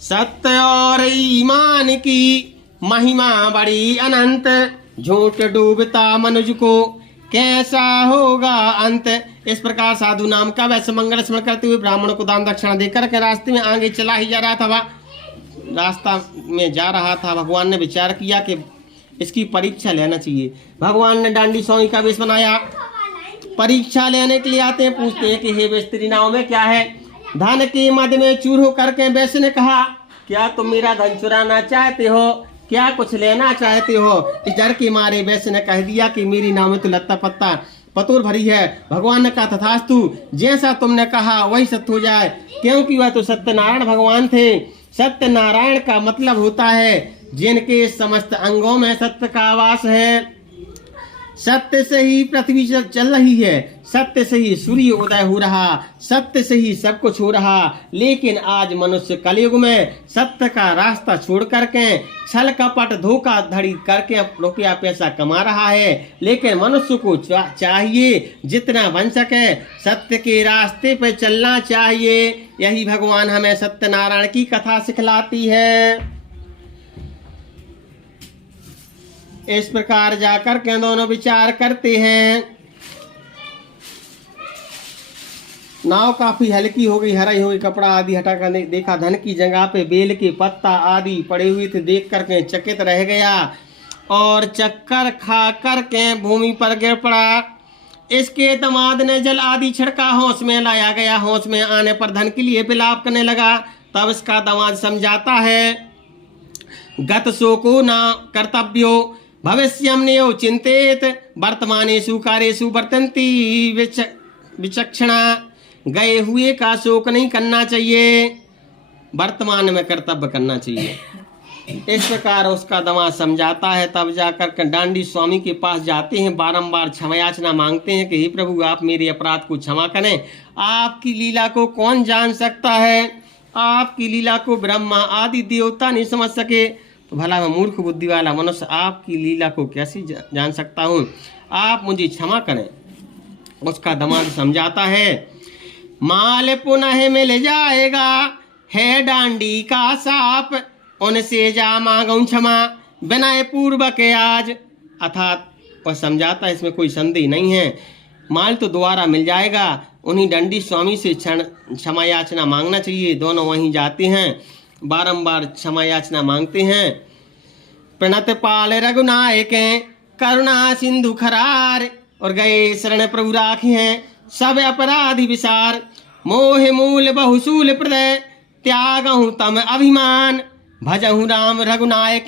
सत्य और ईमान की महिमा बड़ी अनंत, झूठ डूबता मनुज को कैसा होगा अंत। इस प्रकार साधु नाम का वैसे मंगल स्मरण करते हुए ब्राह्मणों को दान दक्षिणा देकर के रास्ते में आगे चला ही जा रहा था। रास्ता में जा रहा था, भगवान ने विचार किया कि इसकी परीक्षा लेना चाहिए। भगवान ने डांडी स्वामी का वेश बनाया। परीक्षा लेने के लिए आते हैं, पूछते हैं कि हे वेस्त्री नाव में क्या है। धन के मद में चूर हो करके वैश्य ने कहा, क्या तुम मेरा धन चुराना चाहते हो, क्या कुछ लेना चाहते हो। इस डर के मारे वैश्य ने कह दिया कि मेरी नाव में तो लत्ता पत्ता पतूर भरी है। भगवान ने कहा, तथास्तु, जैसा तुमने कहा वही सत्य हो जाए, क्योंकि वह तो सत्यनारायण भगवान थे। सत्यनारायण का मतलब होता है जिनके समस्त अंगों में सत्य का आवास है। सत्य से ही पृथ्वी चल रही है, सत्य से ही सूर्य उदय हो रहा, सत्य से ही सब कुछ हो रहा। लेकिन आज मनुष्य कलयुग में सत्य का रास्ता छोड़ करके छल कपट धोखाधड़ी करके रुपया पैसा कमा रहा है। लेकिन मनुष्य को चाहिए जितना बन सके सत्य के रास्ते पर चलना चाहिए। यही भगवान हमें सत्यनारायण की कथा सिखलाती है। इस प्रकार जाकर के दोनों विचार करते हैं। नाव काफी हल्की हो गई, हराई हो गई, कपड़ा आदि हटा कर देखा धन की जगह पे बेल के पत्ता आदि पड़े हुए थे। देख करके चकित रह गया और चक्कर खा करके भूमि पर गिर पड़ा। इसके दामाद ने जल आदि छिड़का, होश में लाया गया। होश में आने पर धन के लिए विलाप करने लगा। तब इसका दामाद समझाता है, गत शोको न कर्तव्यो भविष्यम नेयो चिंतेत वर्तमानेषु कार्येषु वर्तन्ति विचक्षणा। गए हुए का शोक नहीं करना चाहिए, वर्तमान में कर्तव्य करना चाहिए। इस प्रकार उसका दामाद समझाता है। तब जाकर के डांडी स्वामी के पास जाते हैं, बारंबार क्षमा याचना मांगते हैं कि हे प्रभु, आप मेरे अपराध को क्षमा करें। आपकी लीला को कौन जान सकता है, आपकी लीला को ब्रह्मा आदि देवता नहीं समझ सके, तो भला मैं मूर्ख बुद्धि वाला मनुष्य आपकी लीला को कैसे जान सकता हूँ, आप मुझे क्षमा करें। उसका दामाद समझाता है, माल पुनः मिल जाएगा है डांडी का साप, उनसे जा मांगूं क्षमा विनय पूर्वक आज। अर्थात वह समझाता है, इसमें कोई संदेह नहीं है, माल तो दोबारा मिल जाएगा। उन्हीं डांडी स्वामी से क्षमा याचना मांगना चाहिए। दोनों वहीं जाते हैं, बारंबार क्षमा याचना मांगते हैं। प्रणत पाल रघुनायक करुणा सिंधु खरार, और गए शरण प्रभु राखी हैं सब अपराधी विसार। मोह मूल बहुसूल प्रदय त्यागहु तम अभिमान, भजहु राम रघुनायक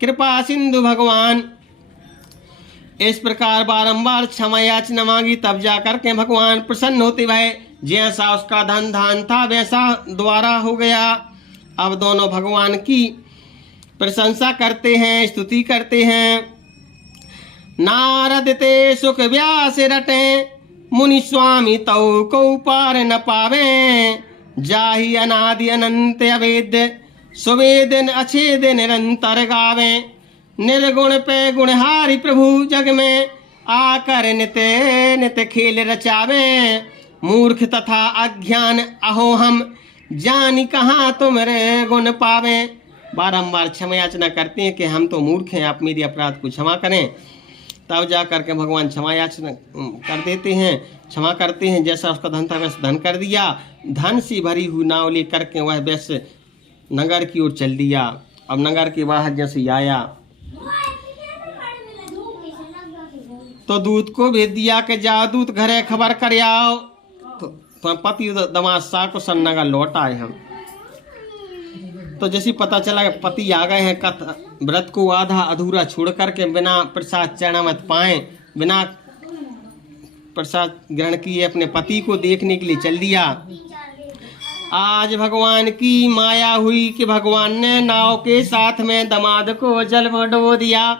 कृपा सिंधु भगवान। इस प्रकार बारंबार क्षमा याचना मांगी। तब जाकर के भगवान प्रसन्न होते भय। जैसा उसका धन धान था वैसा द्वारा हो गया। अब दोनों भगवान की प्रशंसा करते हैं, स्तुति करते हैं। नारद ते सुख व्यास रटे, मुनि स्वामी तौ को पार न पावे। जाहि अनादि अनंत अवेद्य, सुवेदन अछेद निरंतर गावे। निर्गुण पे गुणहारी प्रभु जग में, आकर नित नित खेल रचावे। मूर्ख तथा अज्ञान अहो हम, जानी कहाँ तुमरे गुण पावे। बारंबार क्षमा याचना करते हैं कि हम तो मूर्ख हैं, आप मेरे अपराध को क्षमा करें। तब जा करके भगवान क्षमा याचना कर देते हैं, क्षमा करते हैं। जैसा उसका धन था वैसे धन कर दिया। धन से भरी हुई नाव लेकर के वह वैसे नगर की ओर चल दिया। अब नगर के बाहर जैसे आया तो दूत को भेज दिया कि जाओ दूत घरे खबर कर आओ। तो पति दामाद साकुशल नगर लौट आए हम। तो जैसे पता चला कि पति आ गए हैं, कथ व्रत को आधा अधूरा छोड़ करके बिना प्रसाद चरणामृत पाए, बिना प्रसाद ग्रहण किए अपने पति को देखने के लिए चल दिया। आज भगवान की माया हुई कि भगवान ने नाव के साथ में दामाद को जल में डुबो दिया।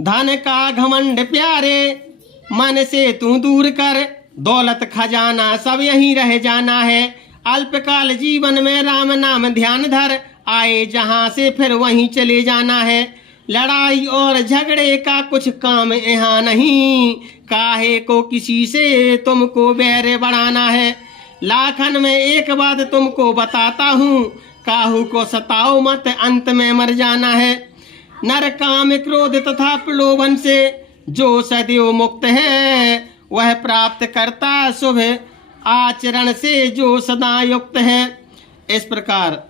धन का घमंड प्यारे मन से तू दूर कर, दौलत खजाना सब यहीं रह जाना है। अल्पकाल जीवन में राम नाम ध्यान धर, आए जहां से फिर वहीं चले जाना है। लड़ाई और झगड़े का कुछ काम यहाँ नहीं, काहे को किसी से तुमको बैर बढ़ाना है। लाखन में एक बात तुमको बताता हूँ, काहू को सताओ मत, अंत में मर जाना है। नर काम क्रोध तथा प्रलोभन से जो सदैव मुक्त है, वह प्राप्त करता शुभ आचरण से जो सदा युक्त है। इस प्रकार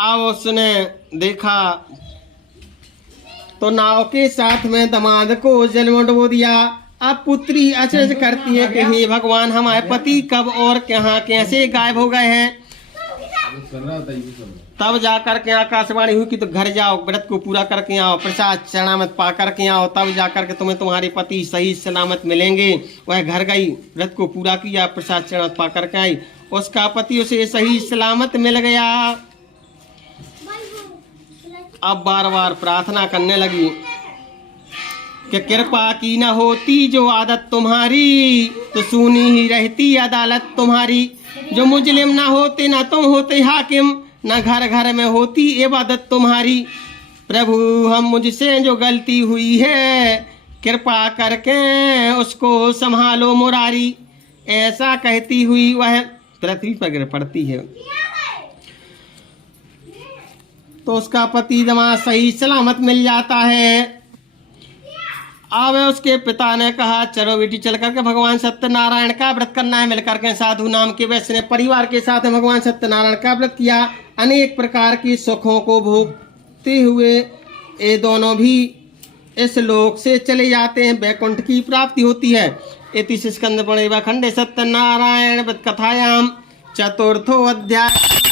अब उसने देखा तो नाव के साथ में दामाद को जल में डुबो दिया। अब पुत्री अचरज करती है कि हे भगवान, हमारे पति कब और कहाँ कैसे गायब हो गए हैं। तब जाकर के आकाशवाणी हुई कि तो घर जाओ, व्रत को पूरा करके आओ, प्रसाद चरणामत पा करके आओ, तब जाकर के तुम्हें तुम्हारे पति सही सलामत मिलेंगे। वह घर गई, व्रत को पूरा किया, प्रसाद चरणामत पा करके आई, उसका पति उसे सही सलामत मिल गया। अब बार बार प्रार्थना करने लगी कि कृपा की न होती जो आदत तुम्हारी, तो सुनी ही रहती अदालत तुम्हारी। जो मुजलिम न होते न तुम होते हाकिम, न घर घर में होती इबादत तुम्हारी। प्रभु हम मुझसे जो गलती हुई है, कृपा करके उसको संभालो मुरारी। ऐसा कहती हुई वह पृथ्वी पर गिर पड़ती है। तो उसका पति जमा सही सलामत मिल जाता है। अब उसके पिता ने कहा चलो बेटी चल करके भगवान सत्यनारायण का व्रत करना है। मिलकर के साधु नाम के वैश्य ने परिवार के साथ भगवान सत्यनारायण का व्रत किया। अनेक प्रकार की सुखों को भोगते हुए ये दोनों भी इस लोक से चले जाते हैं, वैकुंठ की प्राप्ति होती है। इति स्कंद पुराणे खंडे सत्यनारायण व्रत कथायाम चतुर्थो अध्याय।